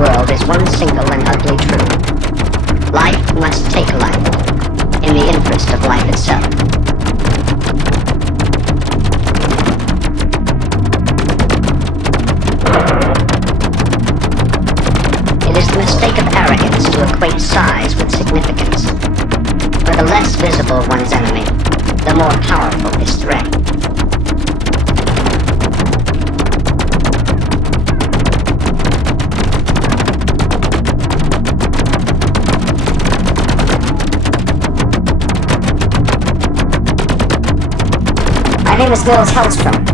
world is one single and ugly truth. Life must take life, in the interest of life itself. It is the mistake of arrogance to equate size with significance. For the less visible one's enemy, the more powerful his threat. My name is Nils Hellstrom.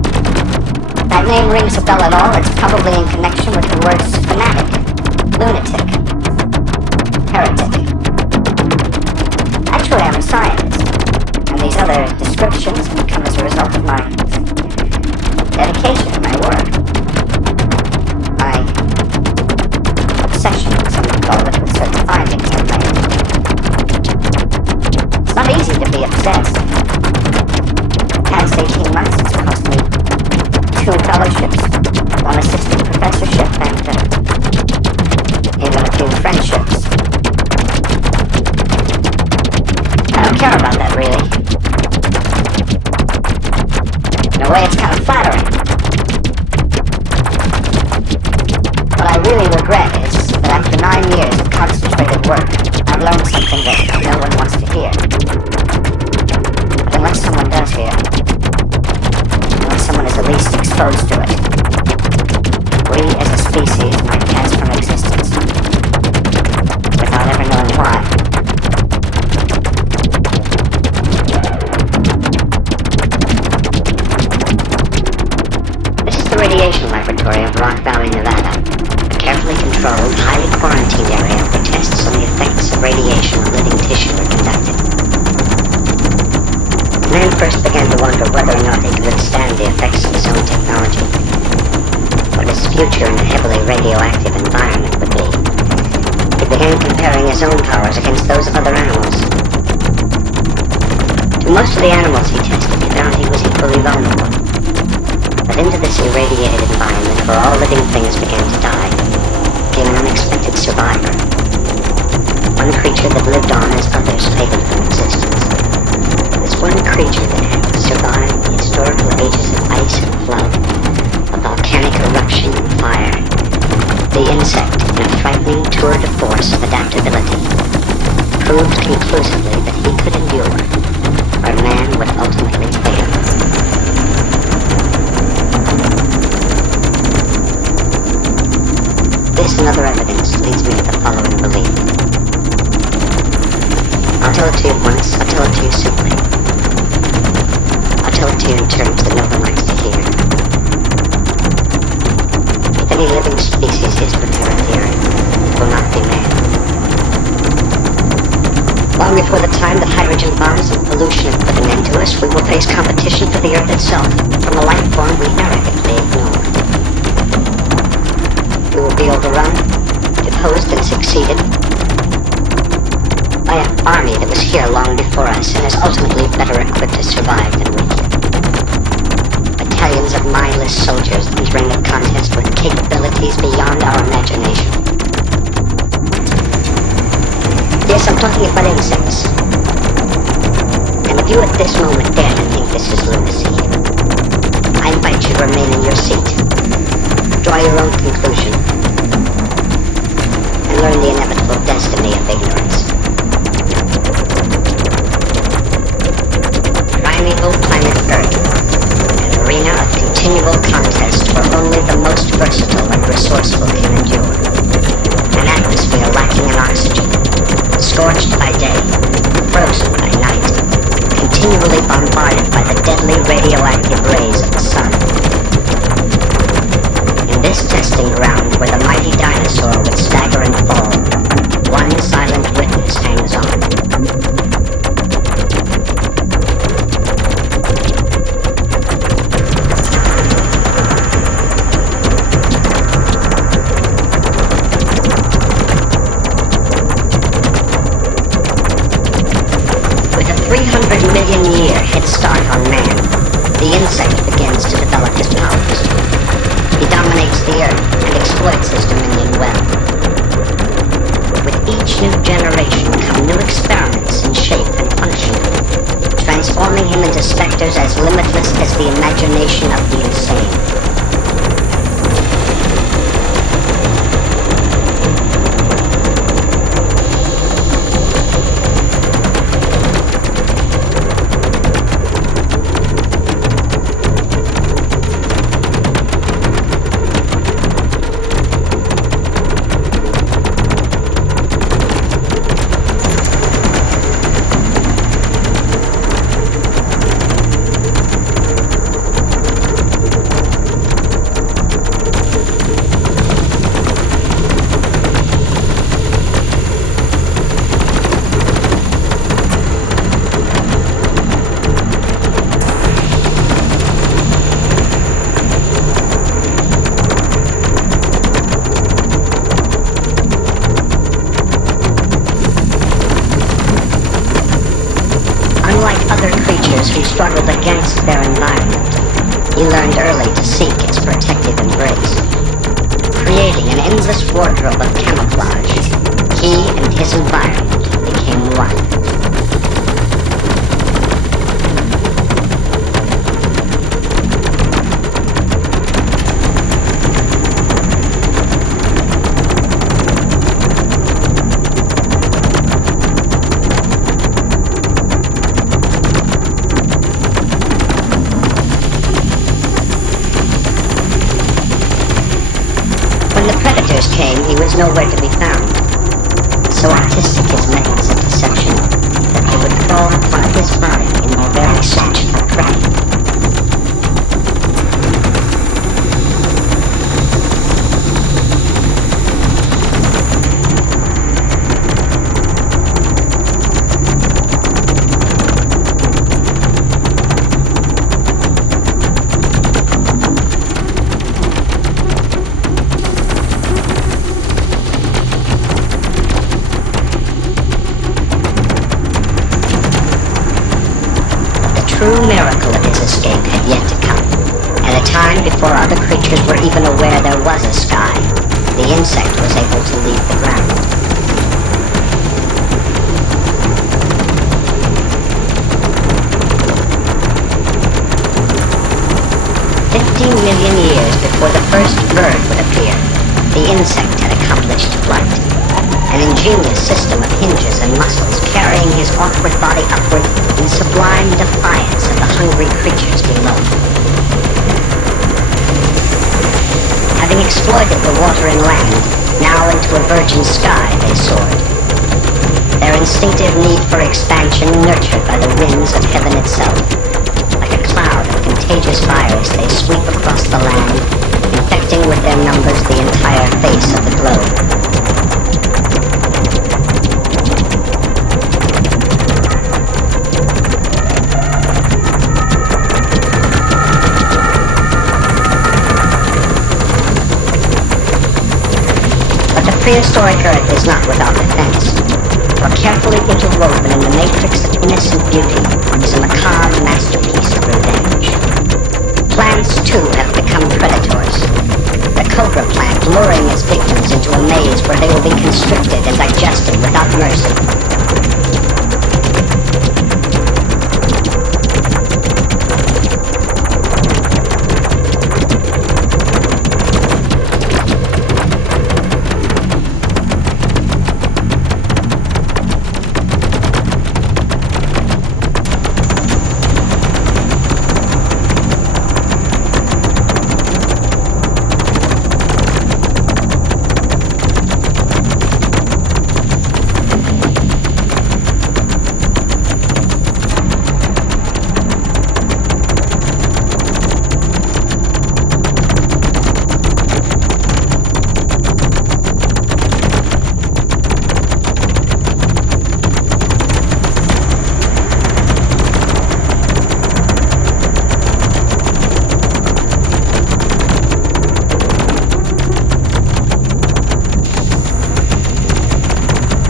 That name rings a bell at all, it's probably in connection with the words fanatic, lunatic, heretic. Actually, I'm a scientist, and these other descriptions have come as a result of my dedication to my work. My obsession, some would call it, with certain findings I've made. It's not easy to be obsessed. Past 18 months, it's cost me 2 fellowships, 1 assistant professorship, and even a few friendships. I don't care about that, really. In a way, it's kind of flattering. What I really regret is that after 9 years of concentrated work, I've learned saying something that no one wants to hear. But unless someone does hear, unless someone is at least exposed to it, we as a species might pass from existence without ever knowing why. This is the radiation laboratory of Rock Valley, Nevada. A carefully controlled, highly quarantined area where tests on the effects of radiation on living tissue are conducted. Man first began to wonder whether or not he could withstand the effects of his own technology. What his future in a heavily radioactive environment would be. He began comparing his own powers against those of other animals. To most of the animals he tested, he found he was equally vulnerable. But into this irradiated environment where all living things began to die, came an unexpected survivor. One creature that lived on as others faded from existence. This one creature that had survived the historical ages of ice and flood, of volcanic eruption and fire. The insect, in a frightening tour de force of adaptability, proved conclusively that he could endure, where man would ultimately fail. This and other evidence leads me to the following belief. I'll tell it to you once, I'll tell it to you simply. I'll tell it to you in terms that no one likes to hear. If any living species is prepared here, it will not be man. Long before the time that hydrogen bombs and pollution have put an end to us, we will face competition for the Earth itself from a life form we arrogantly ignore. We will be overrun, deposed and succeeded by an army that was here long before us and is ultimately better equipped to survive than we did. Battalions of mindless soldiers entering the contest with capabilities beyond our imagination. Yes, I'm talking about insects. And if you at this moment dare to think this is lunacy, I invite you to remain in your seat. Draw your own conclusion, and learn the inevitable destiny of ignorance. Primeval planet Earth, an arena of continual contest where only the most versatile and resourceful can endure. An atmosphere lacking in oxygen, scorched by day, frozen by night, continually bombarded by the deadly radioactive rays of the sun. In this testing ground where the mighty dinosaur would stagger and fall, one silent witness hangs on. With a 300 million year head start on man, the insect begins to develop his powers. He dominates the Earth and exploits his dominion well. With each new generation come new experiments in shape and function, transforming him into specters as limitless as the imagination of the insane. Who struggled against their environment, he learned early to seek its protective embrace. Creating an endless wardrobe of camouflage, he and his environment became one. was nowhere to be found. So artistic his methods of deception that they would crawl upon his body in their very search for prey. The true miracle of his escape had yet to come. At a time before other creatures were even aware there was a sky, the insect was able to leave the ground. $50 million years before the first bird would appear, the insect had accomplished flight. An ingenious system of hinges and muscles carrying his awkward body upward in sublime defiance of the hungry creatures below. Having exploited the water and land, now into a virgin sky they soared. Their instinctive need for expansion nurtured by the winds of heaven itself. Like a cloud of contagious virus they sweep across the land, infecting with their numbers the entire face of the globe. Prehistoric Earth is not without defense, for carefully interwoven in the matrix of innocent beauty is a macabre masterpiece of revenge. Plants, too, have become predators. The cobra plant luring its victims into a maze where they will be constricted and digested without mercy.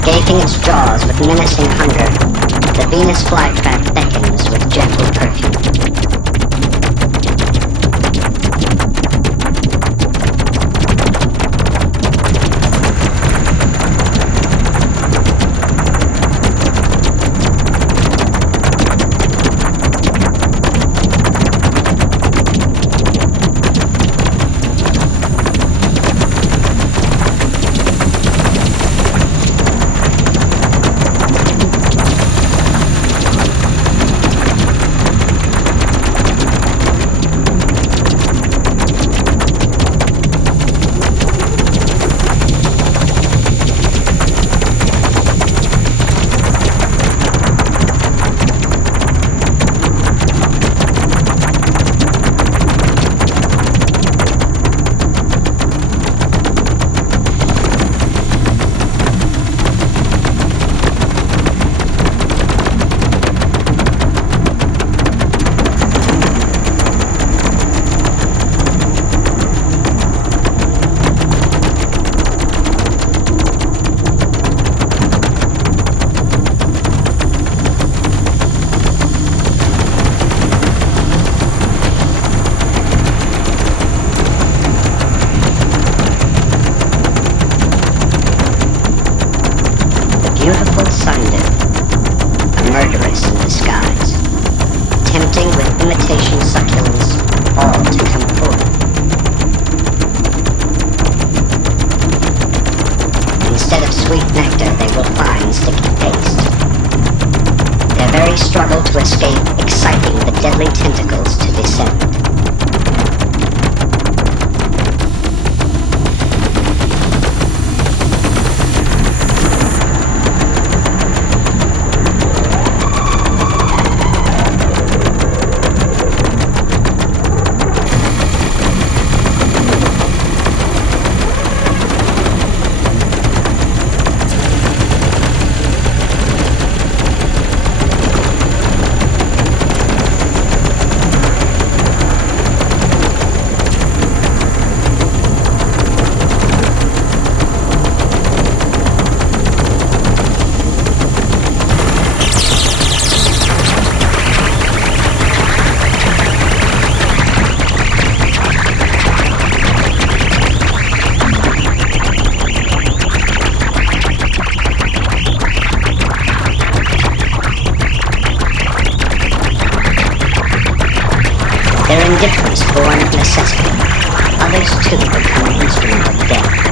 Gaping its jaws with menacing hunger, the Venus flytrap beckons with gentle perfume. Struggle to escape, exciting the deadly tentacles to descend. indifference born of necessity. Others too become an instrument of death.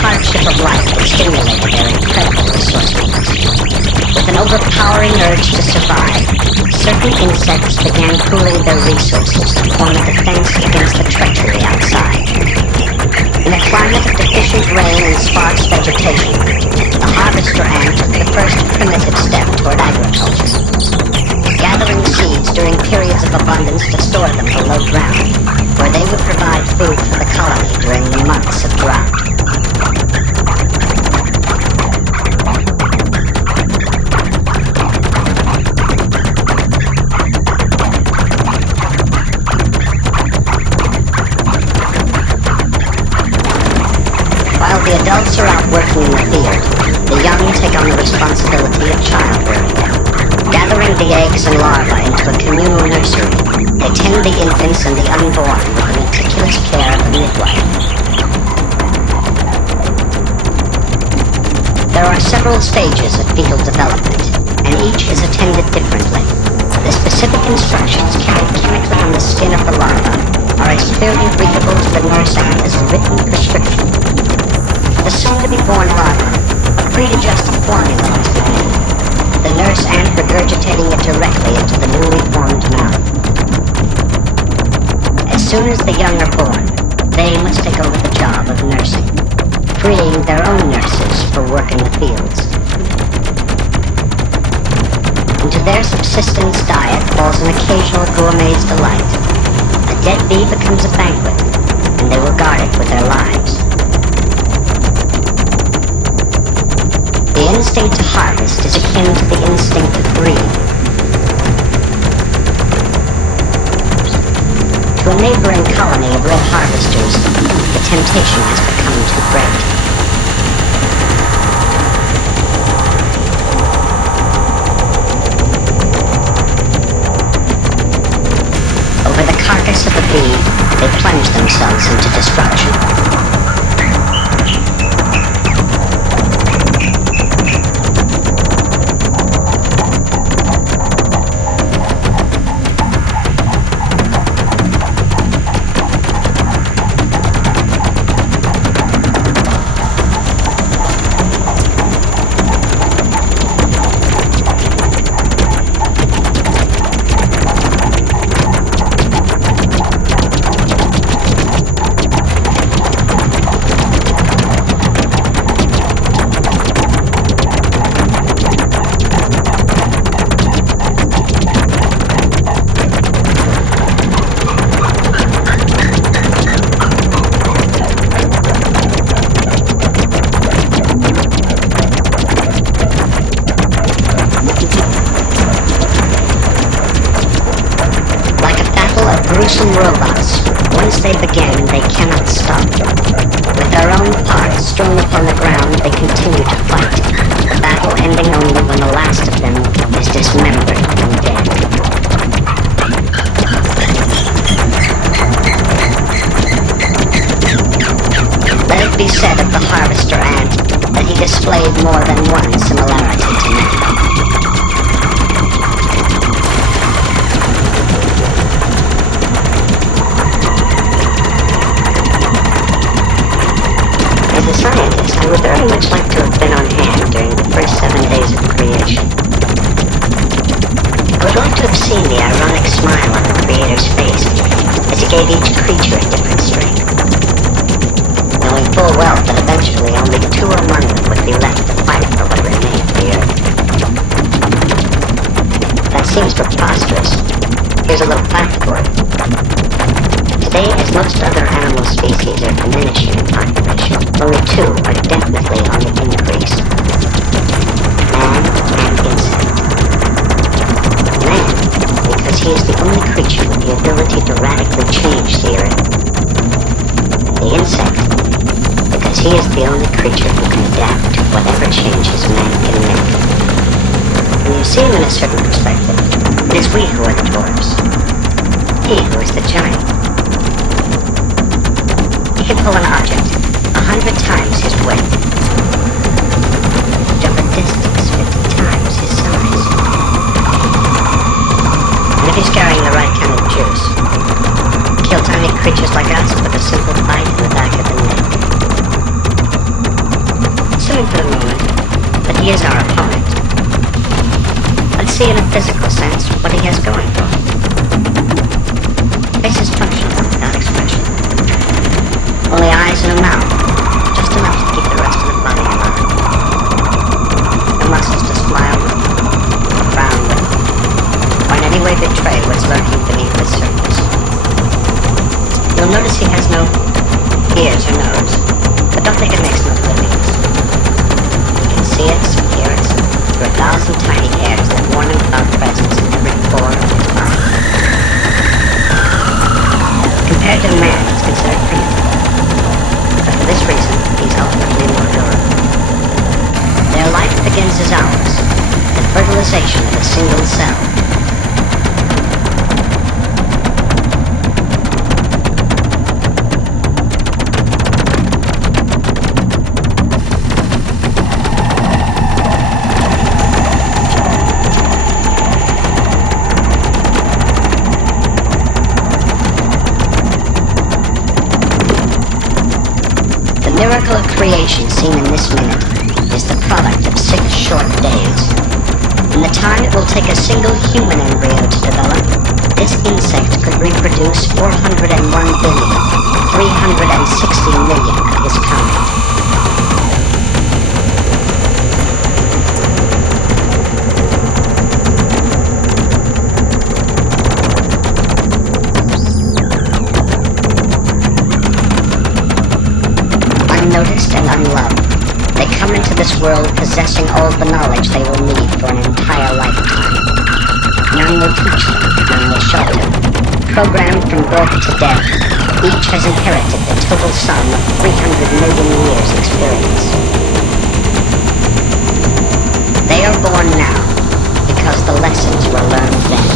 Hardship of life that stimulated their incredible resourcefulness. With an overpowering urge to survive, certain insects began pooling their resources to form a defense against the treachery outside. In a climate of deficient rain and sparse vegetation, the harvester ant took the first primitive step toward agriculture, gathering seeds during periods of abundance to store them below ground, where they would provide food for the colony during the months of drought. While the adults are out working in the field, the young take on the responsibility of childbearing. Gathering the eggs and larvae into a communal nursery, they tend the infants and the unborn with the meticulous care of a midwife. There are several stages of fetal development, and each is attended differently. The specific instructions carried chemically on the skin of the larva are as clearly readable to the nurse ant as a written prescription. The soon-to-be-born larva, a pre-adjusted formula must be made, the nurse ant regurgitating it directly into the newly formed mouth. As soon as the young are born, they must take over the job of nursing, freeing their own nurses for work in the fields. Into their subsistence diet falls an occasional gourmet's delight. A dead bee becomes a banquet, and they will guard it with their lives. The instinct to harvest is akin to the instinct to breed. To a neighboring colony of real harvesters, the temptation has become too great. Over the carcass of a bee, they plunge themselves into destruction. Gruesome robots, once they begin, they cannot stop. With their own parts strewn upon the ground, they continue to fight, the battle ending only when the last of them is dismembered and dead. Let it be said of the harvester ant that he displayed more than one similarity to man. As a scientist, I would very much like to have been on hand during the first 7 days of creation. I would like to have seen the ironic smile on the Creator's face as he gave each creature a different strength. full well that eventually only 2 among them would be left to fight for what remained of the Earth. That seems preposterous. Here's a little fact for it. Today, as most other animal species are diminishing in population, only 2 are definitely on the increase. Man and insect. Man, because he is the only creature with the ability to radically change the Earth. The insect, because he is the only creature who can adapt to whatever changes man can make. When you see him in a certain perspective, it is we who are the dwarves. He who is the giant. He can pull an object 100 times his weight. Jump a distance 50 times his size. And if he's carrying the right kind of juice, kill tiny creatures like us with a simple bite in the back of the neck. Assuming for the moment that he is our opponent, let's see in a physical sense what he has going for him. Face is functional without expression. Only eyes and a mouth, just enough to keep the rest of the body alive. The muscles to smile with, frown with, or in any way betray what's lurking beneath the surface. You'll notice he has no ears or nose, but don't think it makes no difference. You can see it, hear it, through 1,000 tiny hairs that warn him about presence in every pore of his body. Compared to man, it's considered primitive. But for this reason, he's ultimately more durable. Their life begins as ours, the fertilization of a single cell. The miracle of creation seen in this minute is the product of 6 short days. In the time it will take a single human embryo to develop, this insect could reproduce 401,360,000,000 of his kind. Unnoticed and unloved, they come into this world possessing all the knowledge they will need for an entire lifetime. None will teach them, none will show them. Programmed from birth to death, each has inherited the total sum of 300 million years' experience. They are born now because the lessons were learned then.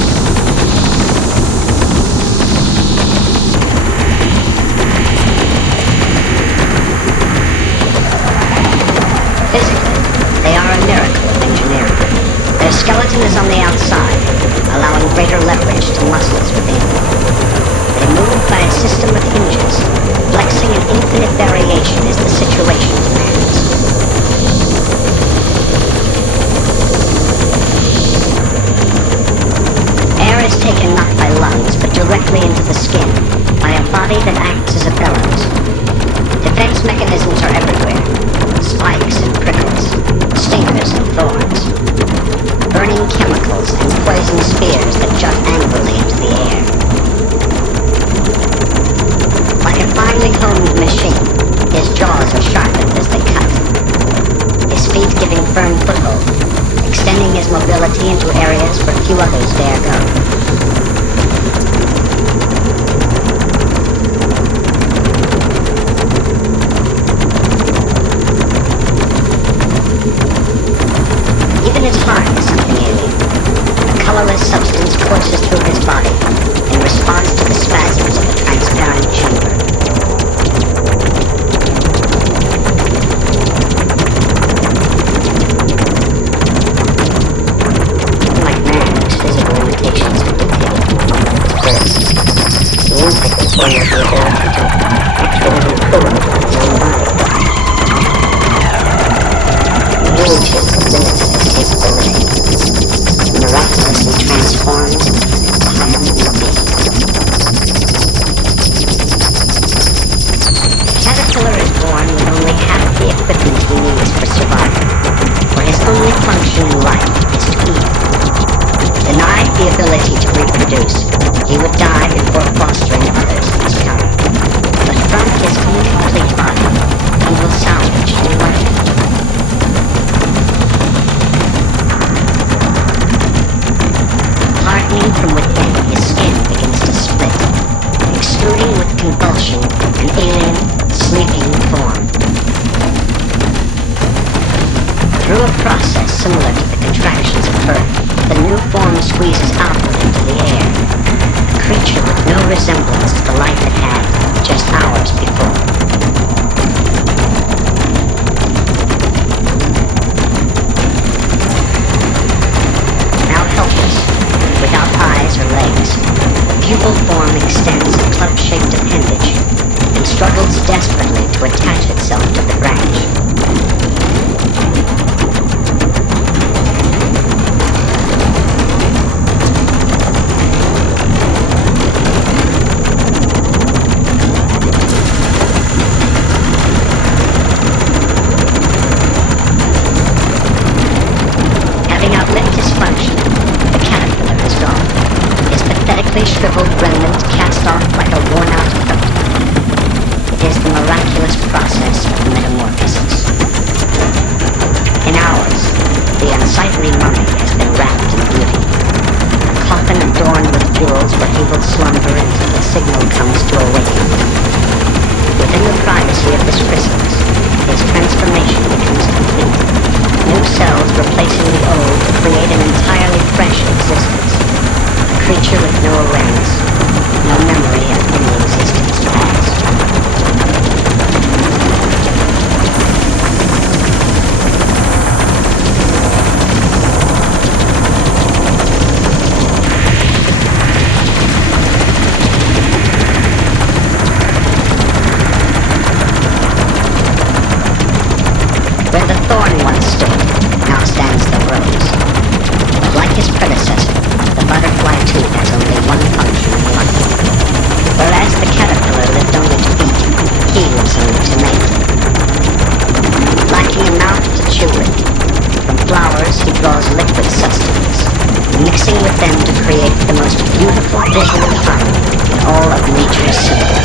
Physically, they are a miracle of engineering. Their skeleton is on the outside, allowing greater leverage to muscles within. They move by a system of hinges. Flexing an infinite variation is the situation demands. Air is taken not by lungs, but directly into the skin, by a body that acts as a bellows. Defense mechanisms are everywhere. Spikes and prickles, stingers and thorns, burning chemicals and poison spears that jut angrily into the air. Like a finely honed machine, his jaws are sharpened as they cut, his feet giving firm foothold, extending his mobility into areas where few others dare go. His heart is something alien. A colorless substance courses through his body in response to the spasms of the transparent chamber. Unlike man, whose physical limitations are dictated from the moment of his birth, the insect is born with the ability to actually improve on his own body. Age is the limits of his capability, miraculously transformed into a higher being. The caterpillar is born the ability to reproduce, he would die before fostering others in his kind. But from his incomplete body, he will salvage new life. Hardening from within, his skin begins to split, extruding with convulsion an alien, sleeping form. Through a process similar to the contractions of birth, the new form squeezes outward into the air, a creature with no resemblance to the life it had just hours before. Now helpless, without eyes or legs, the pupil form extends a club-shaped appendage and struggles desperately to attach itself to the branch. Shriveled remnant cast off like a worn-out coat. It is the miraculous process of metamorphosis. In hours, the unsightly mummy has been wrapped in beauty. A coffin adorned with jewels where he will slumber until the signal comes to awaken. Within the privacy of this chrysalis, his transformation becomes complete. New cells replacing the old to create an entirely fresh existence. A creature with no awareness, no memory of any existence past. Where the thorn once stood, now stands the rose. But like his predecessor, the butterfly too has only one function in life. Whereas the caterpillar lived only to eat, he lives only to mate. Lacking a mouth to chew with, from flowers he draws liquid sustenance, mixing with them to create the most beautiful visual harmony in all of nature's symphony.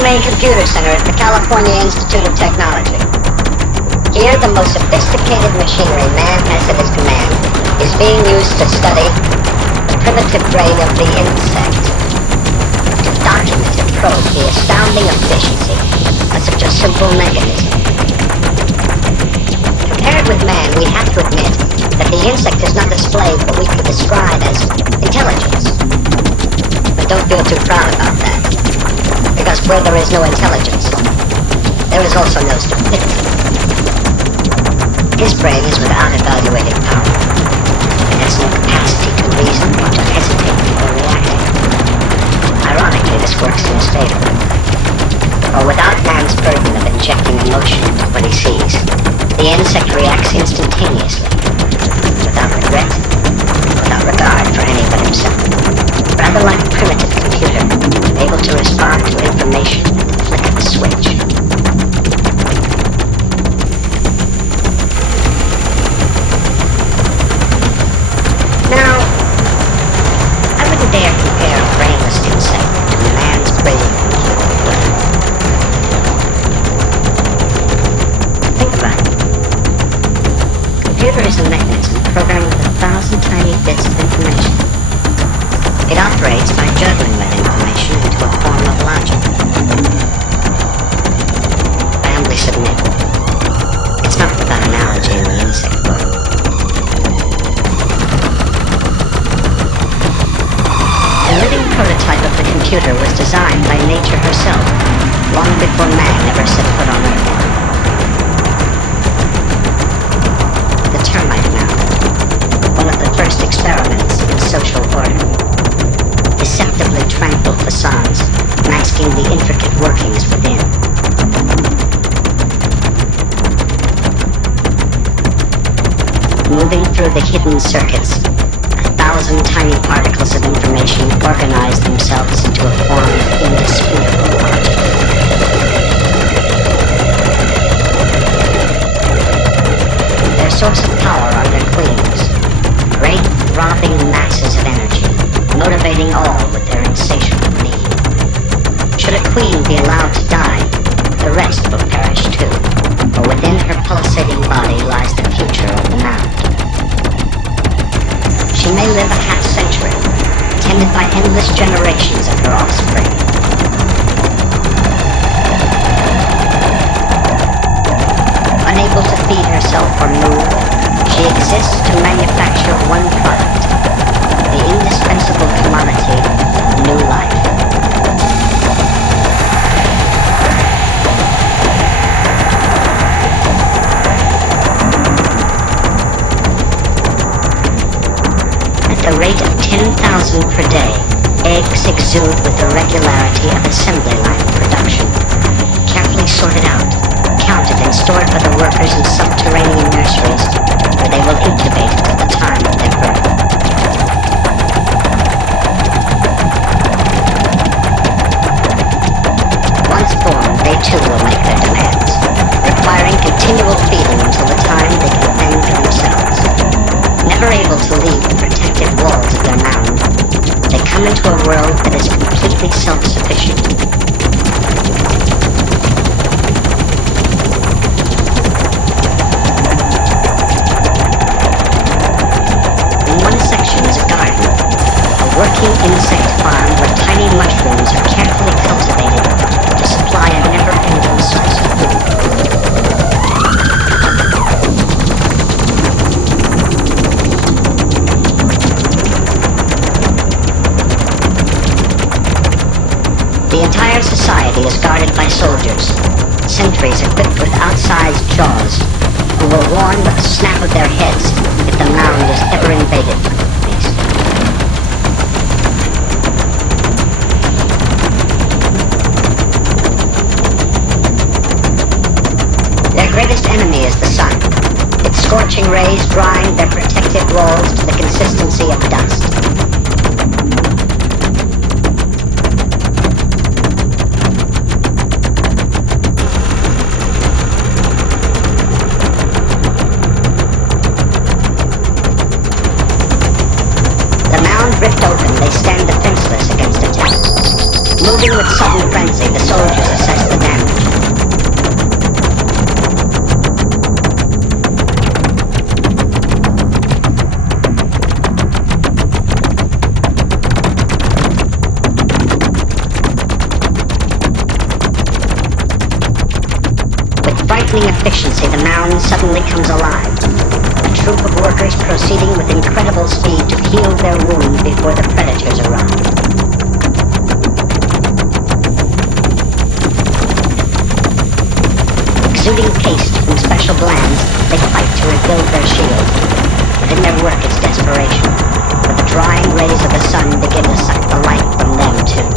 Main computer center at the California Institute of Technology. Here, the most sophisticated machinery man has at his command is being used to study the primitive brain of the insect, to document and probe the astounding efficiency of such a simple mechanism. Compared with man, we have to admit that the insect does not display what we could describe as intelligence. But don't feel too proud about that. Because where there is no intelligence, there is also no stupidity. His brain is without evaluating power. It has no capacity to reason or to hesitate before reacting. Ironically, this works in his favor. For without man's burden of injecting emotion into what he sees, the insect reacts instantaneously, without regret, without regard for any but himself. cyber-like primitive computer, able to respond to information at the flick of a switch. Now, I wouldn't dare compare a brainless insect to a man's brilliant computer brain. Think about it. A computer is a mechanism programmed with 1,000 tiny bits of information. It operates by juggling that information into a form of logic. I humbly submit, it's not without analogy in the insect world. The living prototype of the computer was designed by nature herself, long before man ever set foot on Earth. The termite mound, one of the first experiments in social order. Deceptively tranquil facades, masking the intricate workings within. Moving through the hidden circuits, 1,000 tiny particles of information organize themselves into a form of indisputable logic. Their source of power are their queens, great throbbing masses of energy, motivating all with their insatiable need. Should a queen be allowed to die, the rest will perish too, for within her pulsating body lies the future of the mound. She may live a half-century, tended by endless generations of her offspring. Unable to feed herself or move, she exists to manufacture one product, the indispensable commodity of new life. At the rate of 10,000 per day, eggs exude with the regularity of assembly line production, carefully sorted out, counted and stored for the workers in subterranean nurseries, where they will incubate until the time of their birth. Once born, they too will make their demands, requiring continual feeding until the time they can fend for themselves. Never able to leave the protective walls of their mound, they come into a world that is completely self-sufficient. In one section is a garden, a working insect farm where tiny mushrooms are carefully cultivated to supply a never-ending source of food. The entire society is guarded by soldiers, sentries equipped with outsized jaws, who will warn with a snap of their heads if the mound is ever invaded by the beast. Their greatest enemy is the sun, its scorching rays drying their protective walls to the consistency of dust. Ripped open, they stand defenseless against attack. Moving with sudden frenzy, the soldiers assess the damage. With frightening efficiency, the mound suddenly comes alive. A troop of workers proceeding with incredible speed to heal their wound before the predators arrive. Exuding paste from special glands, they fight to rebuild their shield. But in their work it's desperation, for the drying rays of the sun begin to suck the life from them too.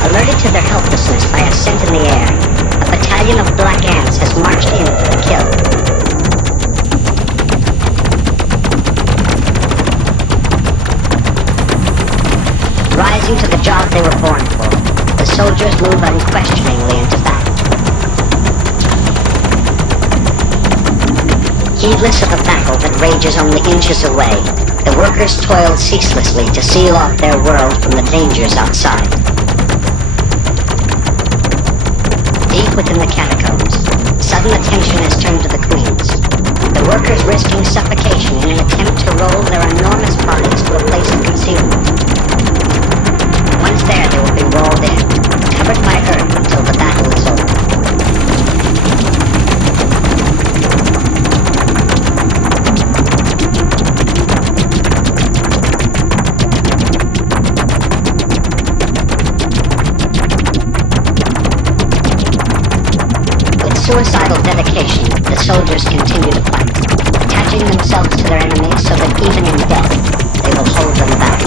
A Alerted to their helplessness by a scent in the air, a battalion of black ants has marched in for the kill. Rising to the job they were born for, the soldiers move unquestioningly into battle. Heedless of a battle that rages only inches away, the workers toiled ceaselessly to seal off their world from the dangers outside. Deep within the catacombs, sudden attention is turned to the queens. The workers risking suffocation in an attempt to roll their enormous bodies to a place of concealment. Once there, they will be rolled in, covered by earth until the battle is over. Suicidal dedication, the soldiers continue to fight, attaching themselves to their enemies so that even in death, they will hold them back.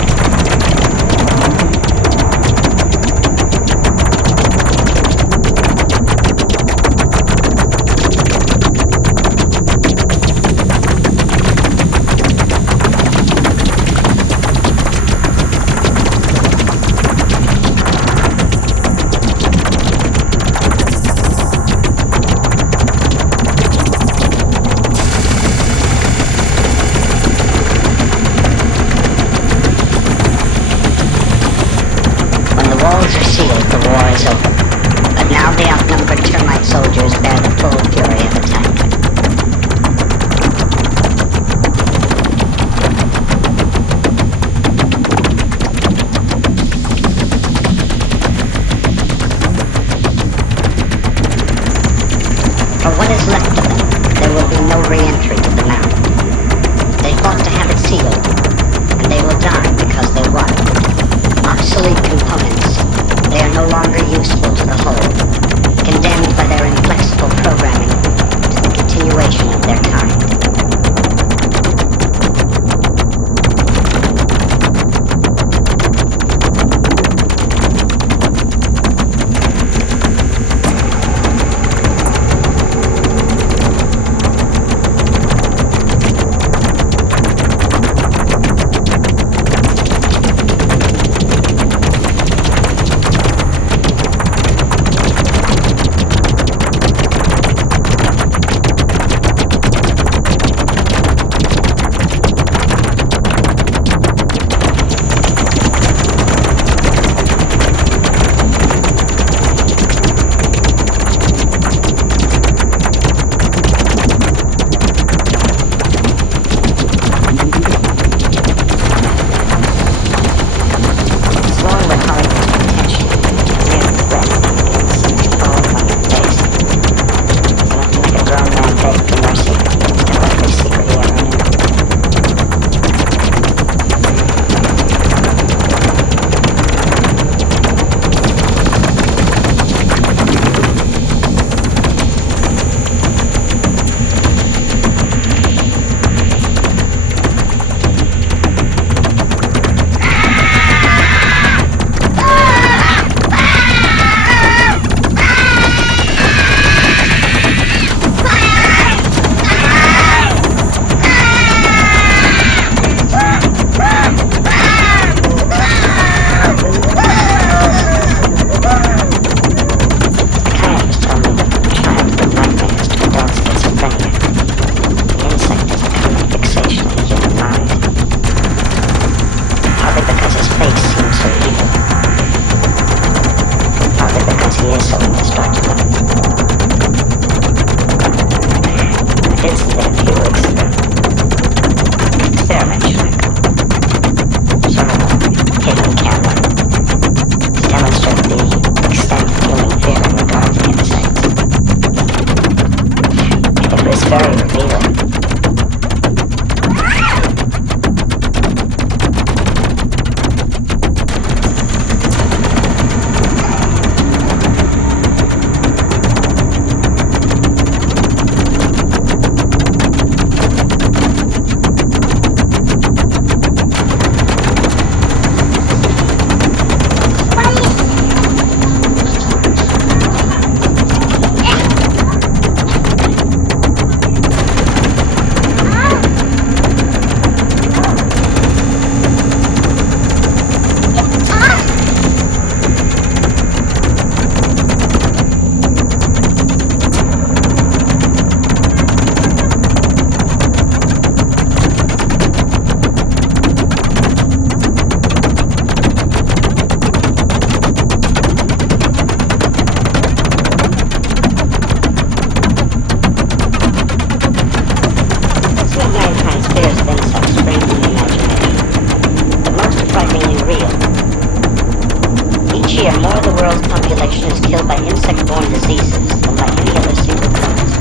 killed by insect-borne diseases than by any other single cause.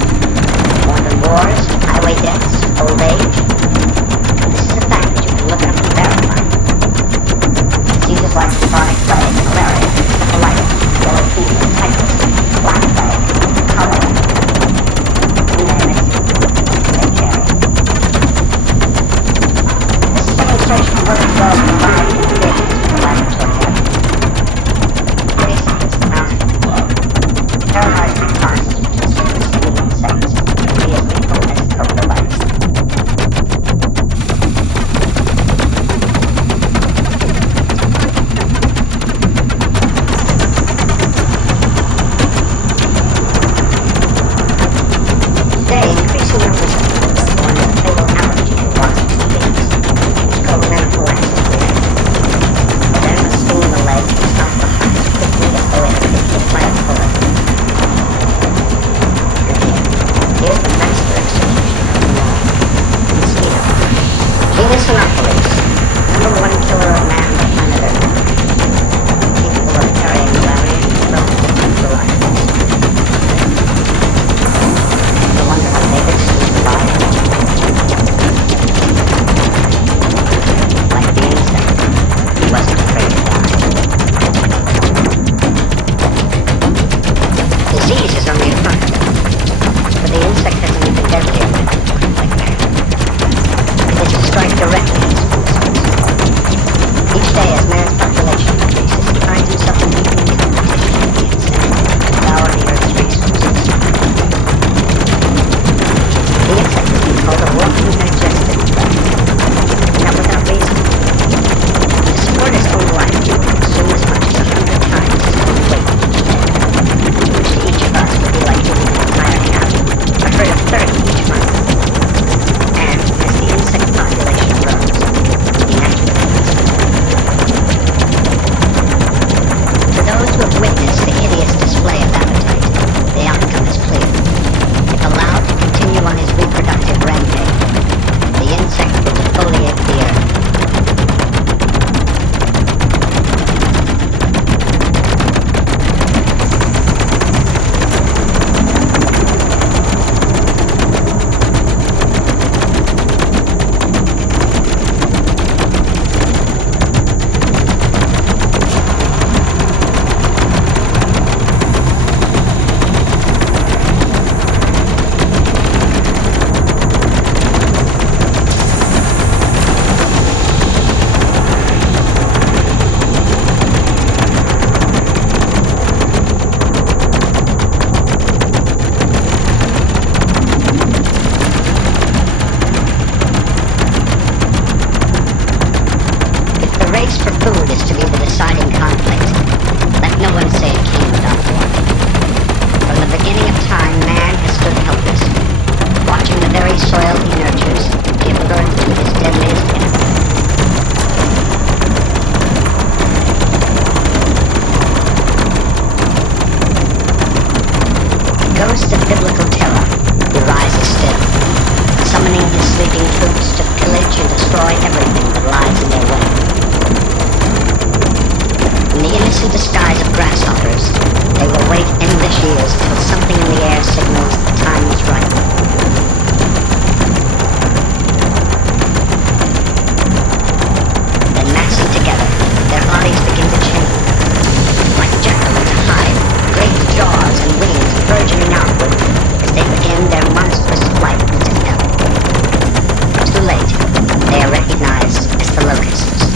More than wars, highway deaths, old age. This is a fact that you can look up and verify. Diseases like chronic plague, malaria, colitis, yellow fever, typhus, black plague, cholera, you name it, they carry. This is a demonstration of what it does combined with the laboratory evidence. Terrorizing constitutes consuming insects can be as lethal as cobra bites. Today, increasing numbers of people are born with a fatal allergy to wasps and bees, which is called an anaphylactic reaction. A venomous sting in the leg can stop the heart as quickly as though it had been hit by a bullet. Here's the master execution of them all. Mosquito. Genus Anopheles. #1 killer of man on the planet Earth. Capable of carrying malaria and relatively neutralized. I wonder how David still survived. Like the insect, he wasn't afraid to die. Disease is only a front. But the insect hasn't even deadlier like man. It can strike directly at small sites. Each day as man's population increases, he finds himself in deepening competition with the insect to devour the Earth's resources. The insect has been called a walking digestive tract, not without reason. To support his own life, he will consume as much as 100 times his own weight each day, which to each of us would be like eating an entire cow, a herd of 30 each month. And as the insect population grows, he naturally eats them. For those who have witnessed the hideous display of appetite, the outcome is clear. If allowed to continue on his reproductive rampage, the insect will defoliate the earth. Ghost of biblical terror, he rises still, summoning his sleeping troops to pillage and destroy everything that lies in their way. In the innocent disguise of grasshoppers, they will wait endless years till something in the air signals the time is right. Then massing together, their bodies begin to change. Like jackals to hide, great jaws and wings burgeoning outward as they begin their monstrous flight into hell. Too late, they are recognized as the locusts.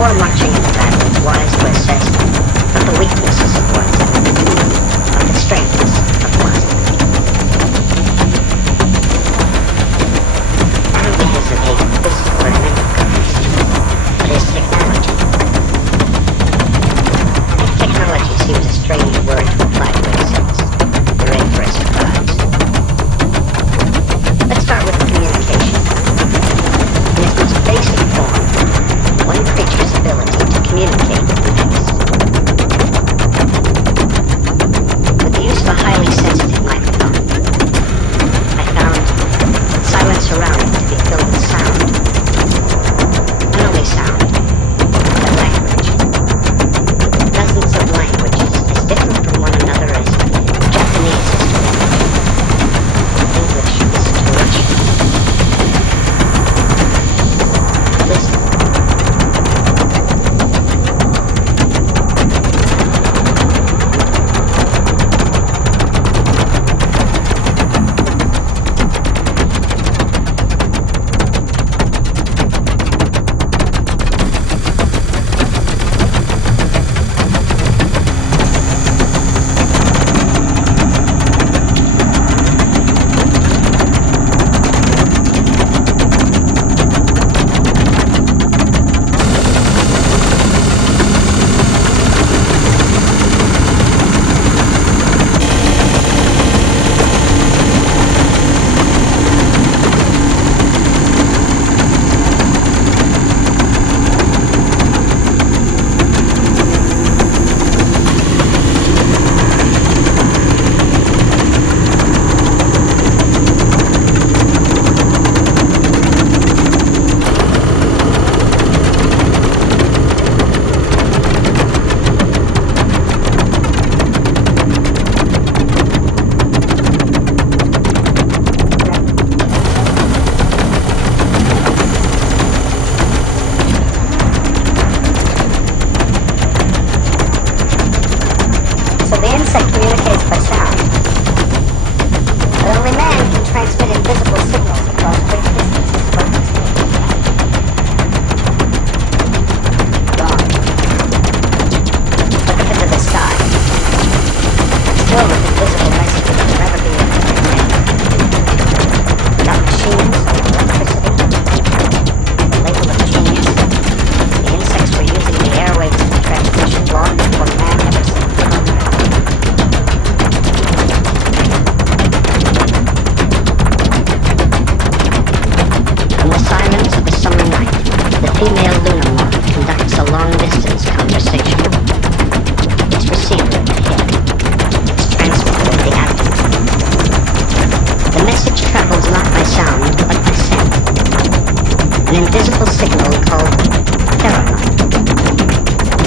Before marching into battle, it's wise to assess not the weaknesses of one, but the strengths of one. Enemy has a physical or mental capacity, but his technology. I think technology seems a strange word to apply to it since you're in for a surprise. Let's start with communication. In its most basic form, one creature's ability to communicate with the next. With the use of a highly sensitive microphone, I found silence around me to be filled with sound. Not only sound, but language. Dozens of languages as different from one another as Japanese is to English is to Russian. Listen.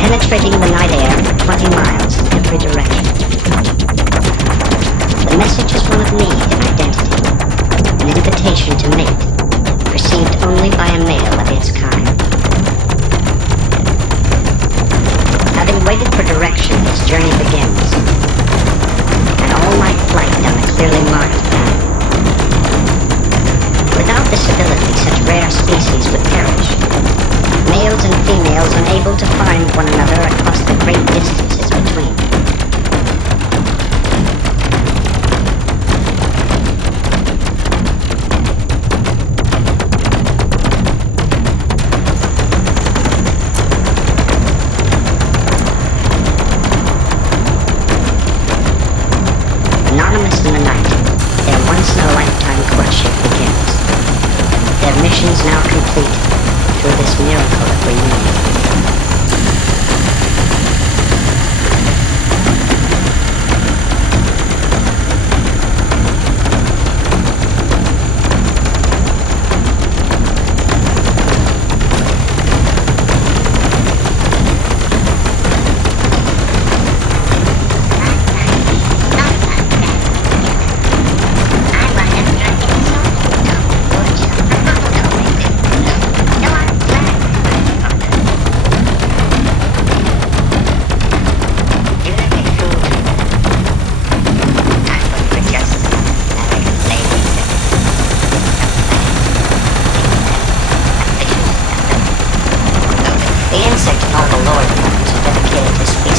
Penetrating the night air 20 miles in every direction. The message is one of need and identity, an invitation to mate, perceived only by a male of its kind. Having waited for direction, his journey begins. An all-night flight down a clearly marked path. Without this ability, such rare species would perish. Males and females unable to find one another across the great distances between. Anonymous in the night, their once-in-a-lifetime courtship begins. Their missions now complete through this miracle of reunion.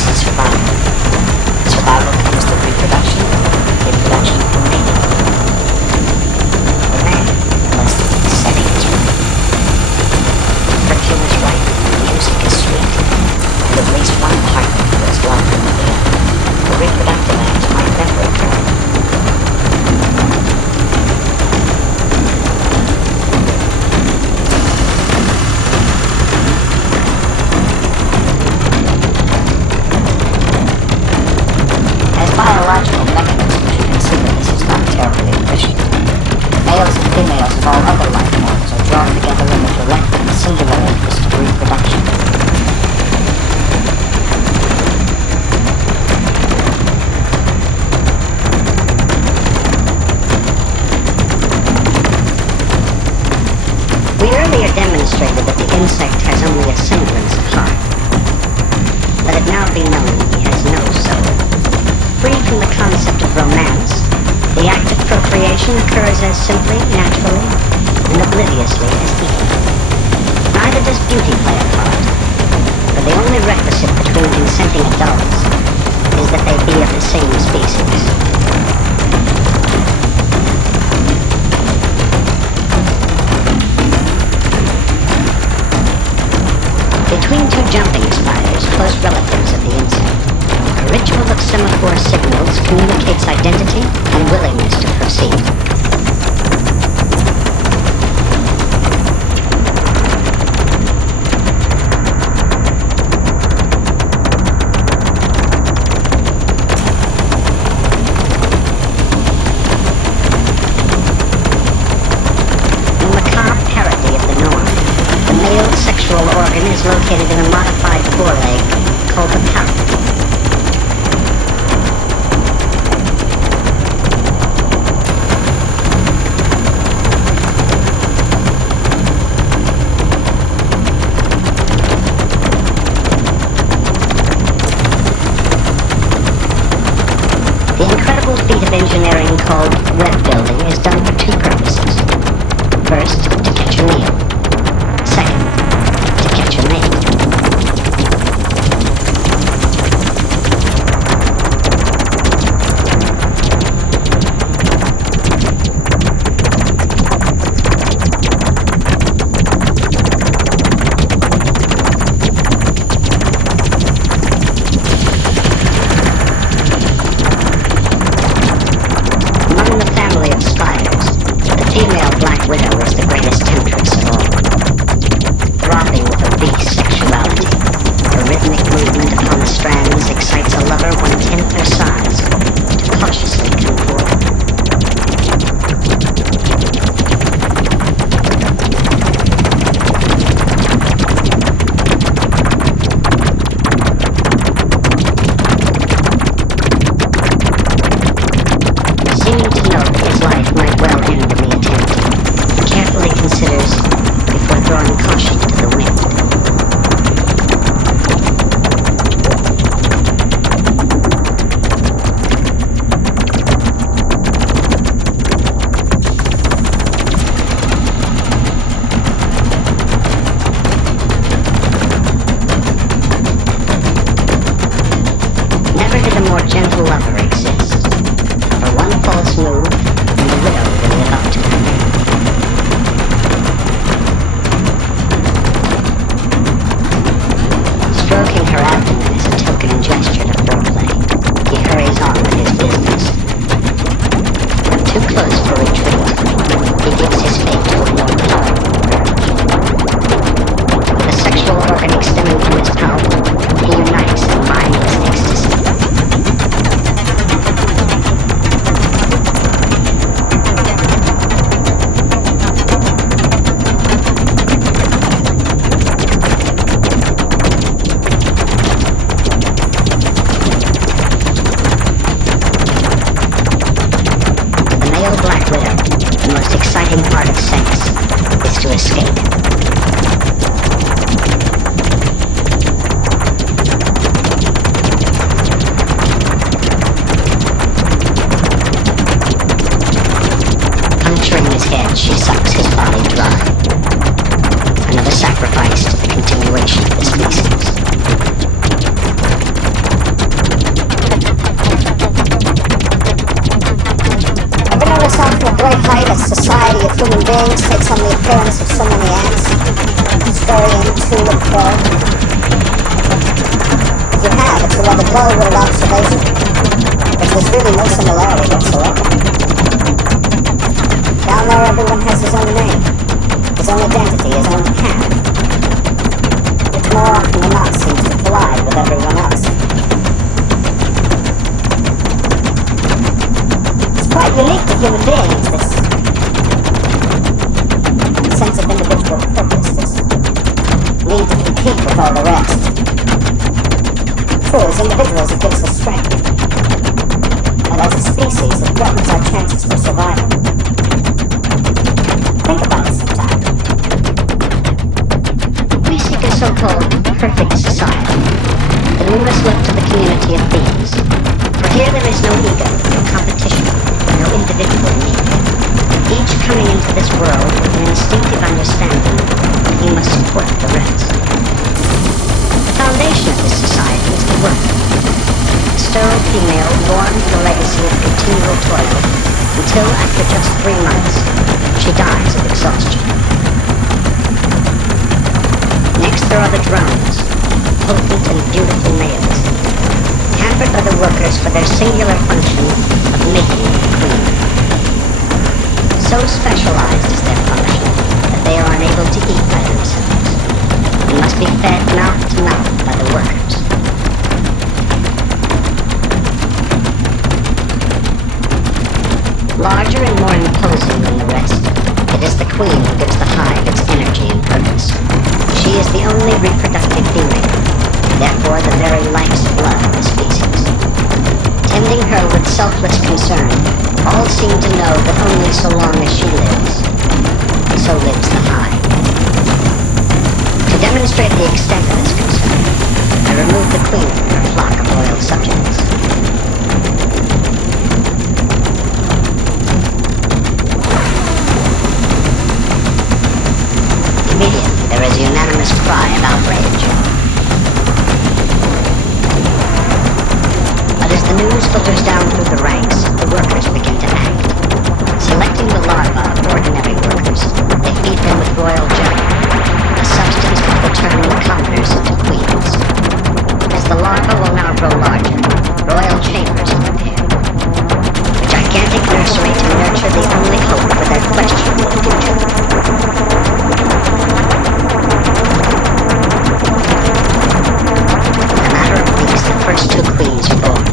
and survival. Survival comes through reproduction, reproduction from mating. The man must be setting his right. Perfume is right, music is sweet, and at least one partner feels love from the other. The reproductive act might never occur. Biological mechanisms, you can see that this is not terribly efficient. Males and females of all other life forms are drawn together in the direct and singular interest of reproduction. We earlier demonstrated that the insect has only a semblance of heart. Let it now be known he has no soul. Free from the concept of romance, the act of procreation occurs as simply, naturally, and obliviously as eating. Neither does beauty play a part, for the only requisite between consenting adults is that they be of the same species. Between two jumping spiders, close relatives of the insect, a ritual of semaphore signals communicates identity and willingness to proceed. A macabre parody of the norm, the male sexual organ is located in a modified foreleg called the palate. The incredible feat of engineering called web building is done for two purposes. First, to catch a meal. Second, to catch a mate. Victorian tulip ball? If you have, it's a rather dull-witted observation, because there's really no similarity whatsoever. Down there everyone has his own name, his own identity, his own path, which more often than not seems to collide with everyone else. It's quite unique to human beings, this sense of individual purpose, this need to compete with all the rest. True, as individuals it gives us strength, but as a species it threatens our chances for survival. Think about it sometime. We seek a so-called perfect society, then we must look to the community of beings. For here there is no ego, no competition, no individual need. Each coming into this world with an instinctive understanding that he must support the rest. The foundation of this society is the worker. A sterile female born with a legacy of continual toil until, after just 3 months, she dies of exhaustion. Next there are the drones, potent and beautiful males, hampered by the workers for their singular function of making the queen. So specialized is their function that they are unable to eat by themselves and must be fed mouth to mouth by the workers. Larger and more imposing than the rest, it is the queen who gives the hive its energy and purpose. She is the only reproductive female, therefore the very life's blood of the species. Tending her with selfless concern, all seem to know that only so long as she lives, so lives the hive. To demonstrate the extent of this concern, I remove the queen from her flock of loyal subjects. Immediately there is a unanimous cry of outrage. But as the news filters down through the ranks, the workers begin to act. Selecting the larvae of ordinary workers, they feed them with royal jelly, a substance which will turn the commoners into queens. As the larvae will now grow larger, royal chambers are prepared. A gigantic nursery to nurture the only hope for their questionable future. In a matter of weeks, the first 2 queens are born.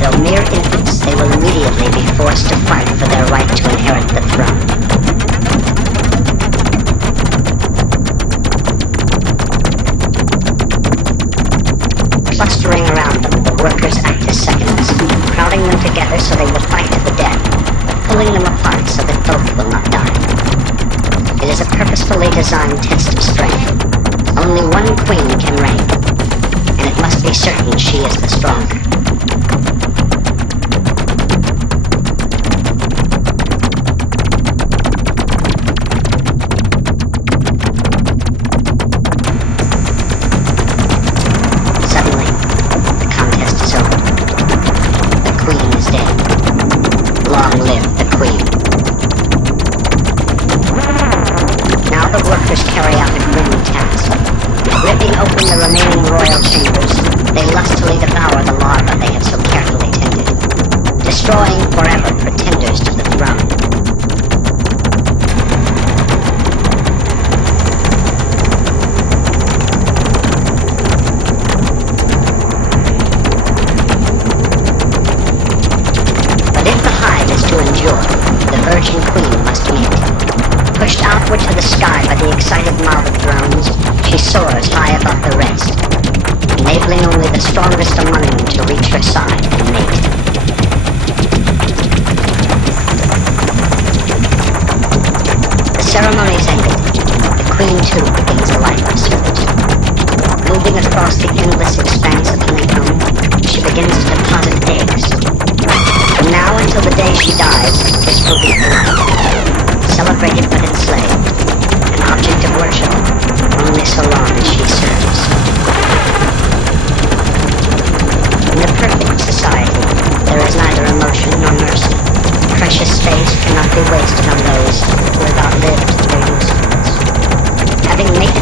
Though mere infants, they will immediately be forced to fight for their right to inherit the throne. Clustering around them, the workers act as seconds, crowding them together so they will fight to the death, but pulling them apart so that both will not die. It is a purposefully designed test of strength. Only one queen can reign, and it must be certain she is the stronger. Suddenly, the contest is over. The queen is dead. Long live the queen. Now the workers carry out a grim task. Ripping open the remaining royal chambers, they lustily devour the larvae they have so carefully tended, destroying forever pretenders to the throne. But if the hive is to endure, the virgin queen must mate. Pushed outward to the sky by the excited mob of drones, she soars high above the rest, enabling only the strongest among them to reach her side and mate. The ceremony's ended. The queen too begins a life of service. Moving across the endless expanse of honeycomb, she begins to deposit eggs. From now until the day she dies, this will be her life. Celebrated but enslaved, an object of worship, only so long as she serves. In the perfect society, there is neither emotion nor mercy. Precious space cannot be wasted on those who have outlived their usefulness. Having mated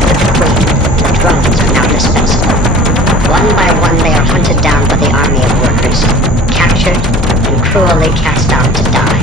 cruelly cast out to die.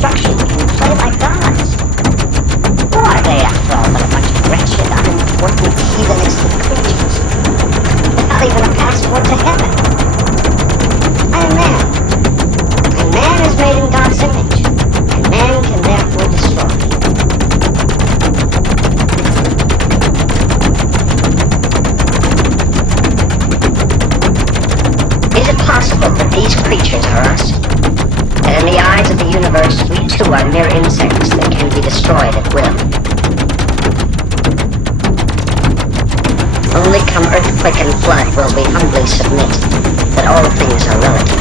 destruction can play like gods. Who are they, after all, but a bunch of wretched, unimportant, heathenistic creatures? universe, we too are mere insects that can be destroyed at will. Only come earthquake and flood will we humbly submit that all things are relative.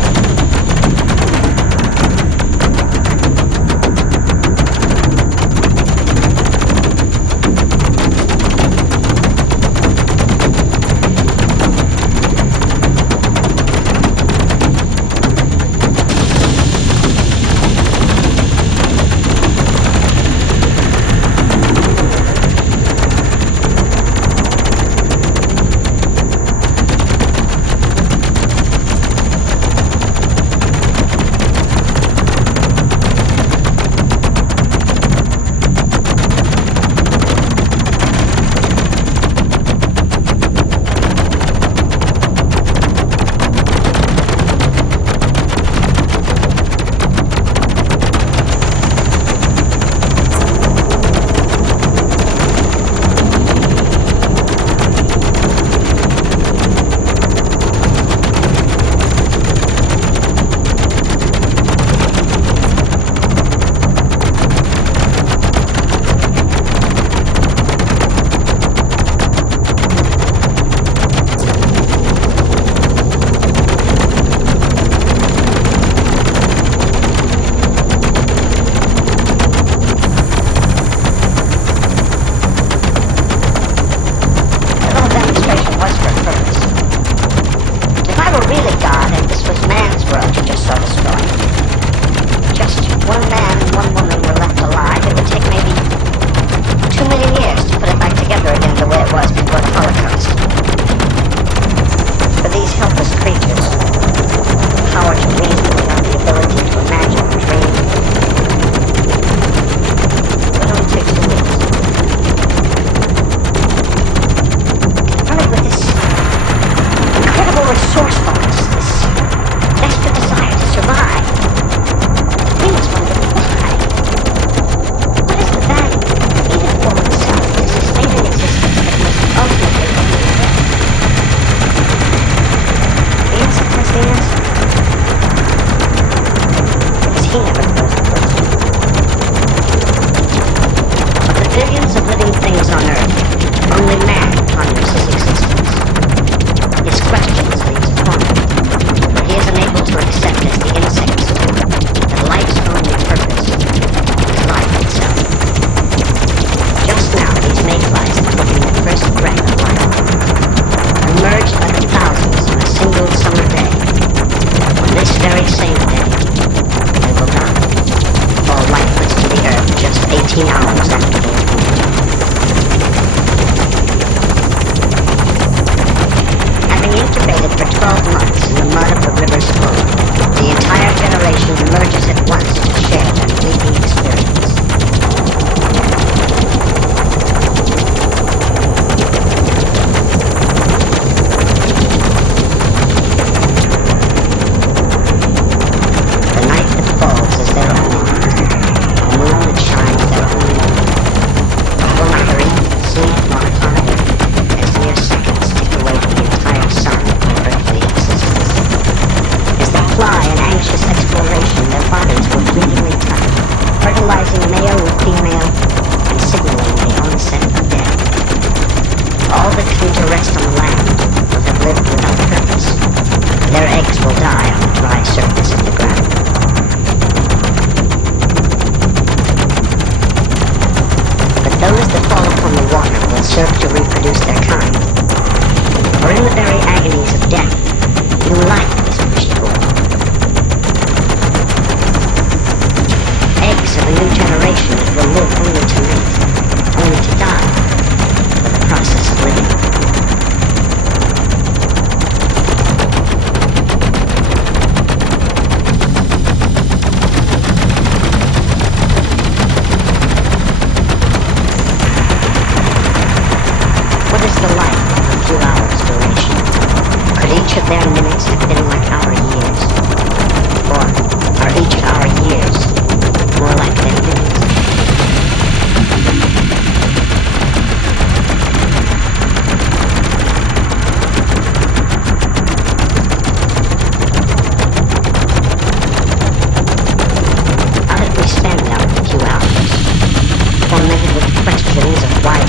Their minutes have been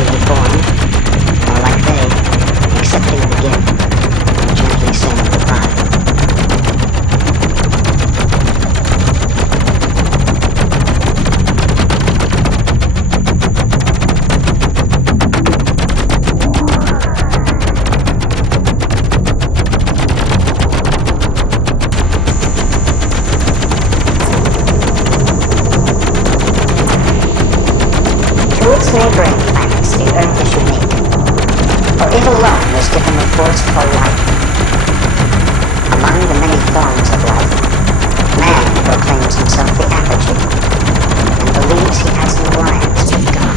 already informed, or like they, accepting the gift, and gently saying goodbye. Its neighboring planets, the Earth is unique, for it alone was given the force for life. Among the many forms of life, man proclaims himself the apogee, and believes he has an alliance with God.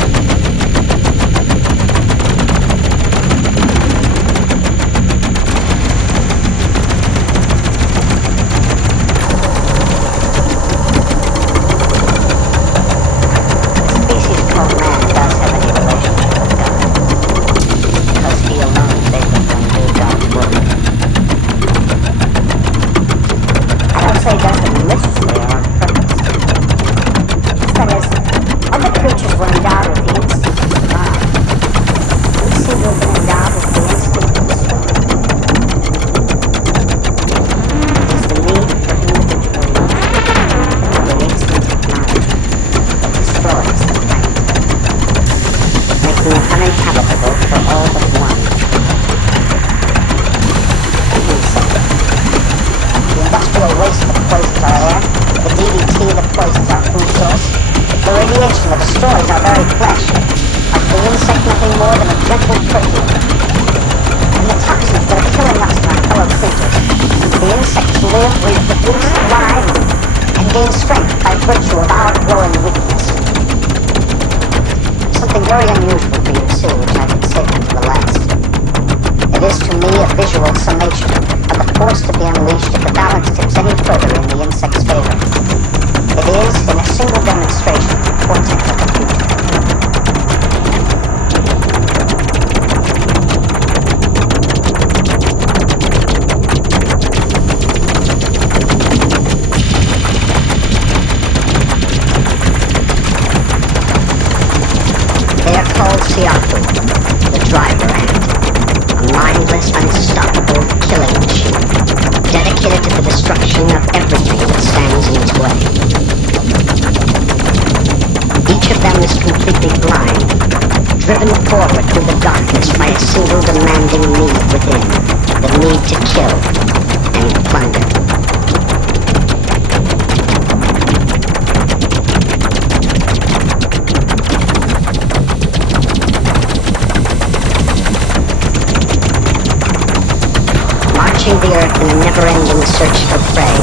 The Earth in a never-ending search for prey,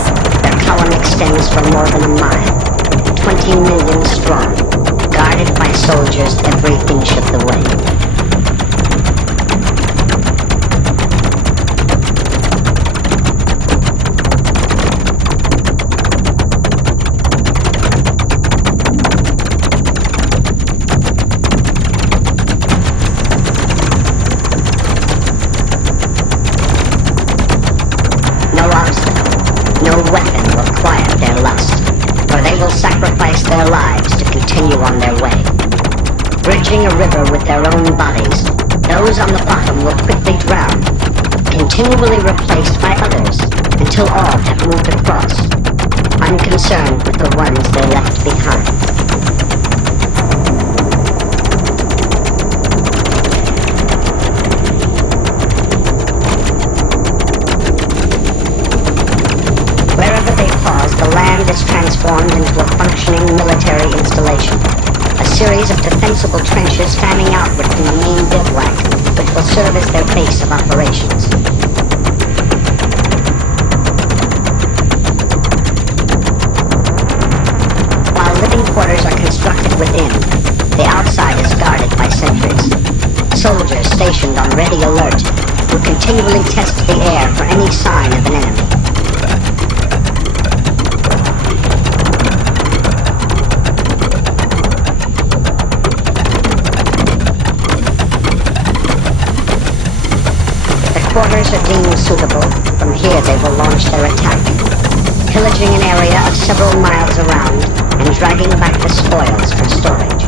their column extends for more than a mile, 20 million strong, guarded by soldiers every inch of the way. Their lives to continue on their way. Bridging a river with their own bodies, those on the bottom will quickly drown, continually replaced by others until all have moved across, unconcerned with the ones they left behind. The land is transformed into a functioning military installation, a series of defensible trenches fanning outward from the main bivouac, which will serve as their base of operations. While living quarters are constructed within, the outside is guarded by sentries. Soldiers stationed on ready alert will continually test the air for any sign of an enemy. Quarters are deemed suitable. From here they will launch their attack, pillaging an area of several miles around and dragging back the spoils for storage.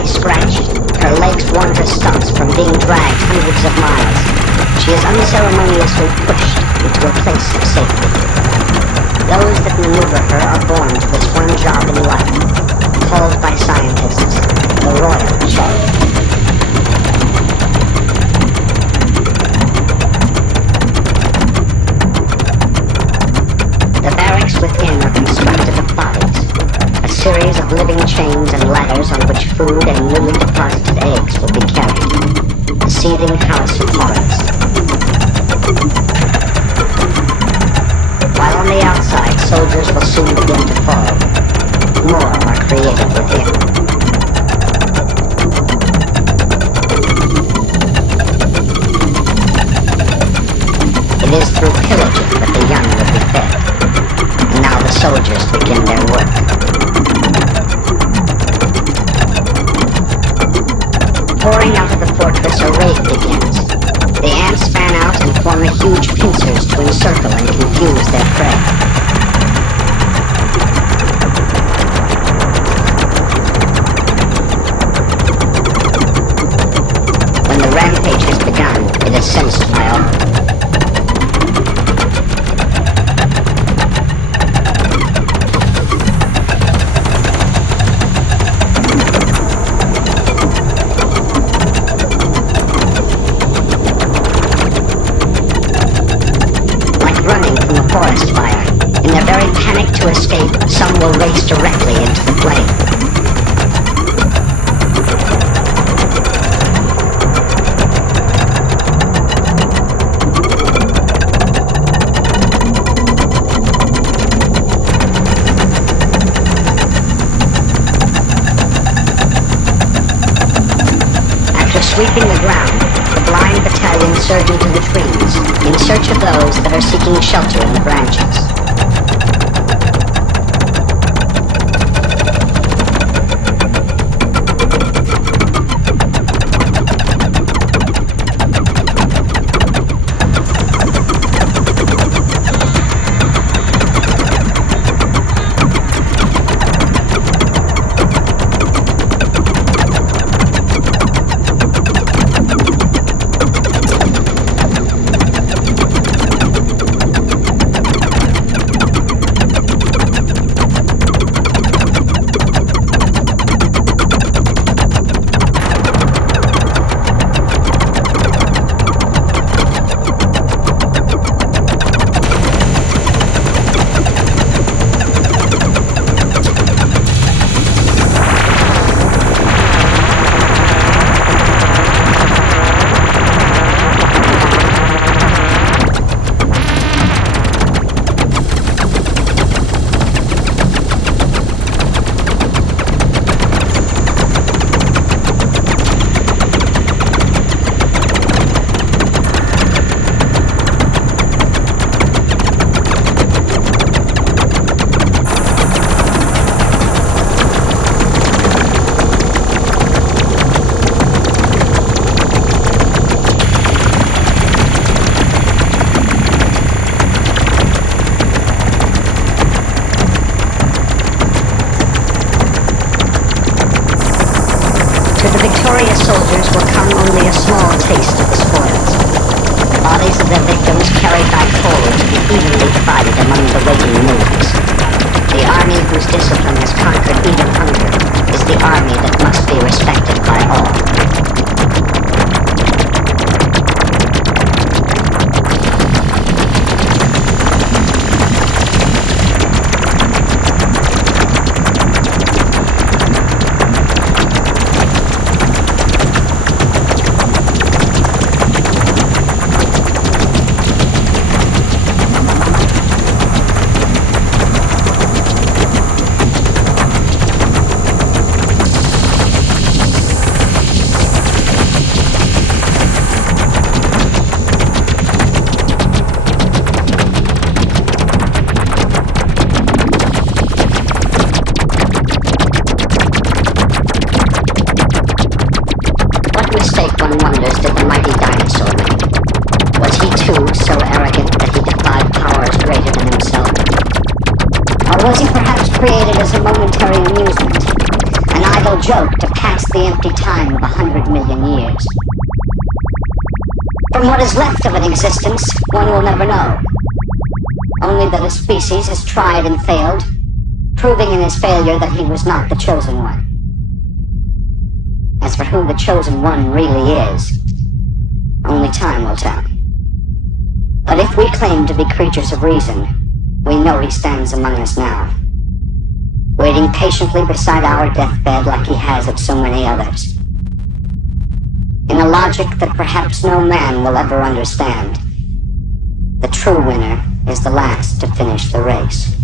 body scratched, her legs worn to stumps from being dragged hundreds of miles. She is unceremoniously pushed into a place of safety. Those that maneuver her are born to this one job in life, called by scientists the royal job. The barracks within are constructed of bodies, a series of living chains and ladders on which food and newly deposited eggs will be carried. A seething house of horrors. While on the outside, soldiers will soon begin to fall. More are created within. It is through pillaging that the young will be fed. And now the soldiers begin their work. Pouring out of the fortress, a raid begins. The ants fan out and form a huge pincers to encircle and confuse their prey. When the rampage has begun, it is sensed by all. Forest fire. In their very panic to escape, some will race directly into the flame. After sweeping the ground, the blind battalion surge into the trees, in search of those that are seeking shelter in the branches. Soldiers will come only a small taste of the spoils. The bodies of their victims carried back forward to be evenly divided among the waiting millions. The army whose discipline has conquered even hunger is the army that must be respected by all. Was he perhaps created as a momentary amusement? An idle a joke to pass the empty time of 100 million years. From what is left of an existence, one will never know. Only that a species has tried and failed, proving in his failure that he was not the chosen one. As for who the chosen one really is, only time will tell. But if we claim to be creatures of reason, we know he stands among us now, waiting patiently beside our deathbed like he has at so many others. In a logic that perhaps no man will ever understand, the true winner is the last to finish the race.